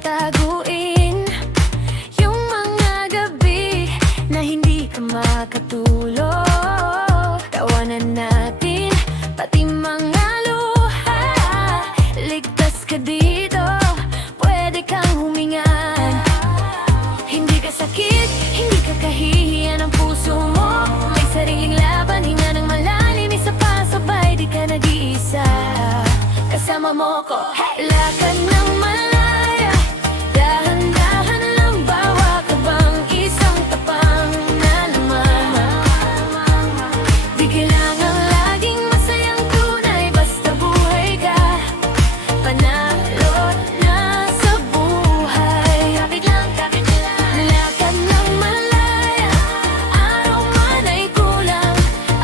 taguin yung mga gabi na hindi ka makatulog. Tawanan natin pati mga luha. Ligtas ka dito, pwede kang huminga. Hindi ka sakit, hindi ka kahihiyan ng puso mo. May sariling laban, hinga ng malalim. Isa pa sabay, di ka nag-iisa. Kasama mo ko, lakad ng malaya. Dahan-dahan lang, bawa ka bang isang tapang na naman. Di kailangang laging masayang tunay, basta buhay ka. Panalo na sa buhay. Kapit lang, lakad ng malaya. Araw man ay kulang,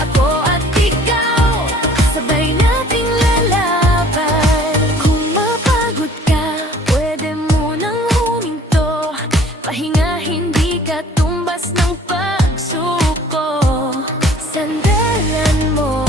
ako at ikaw, sabay nating lalaban. Kung mapagod ka, pwede munang huminto. Pahinga, hindi ka tumbas ng pagsuko. Sandalan mo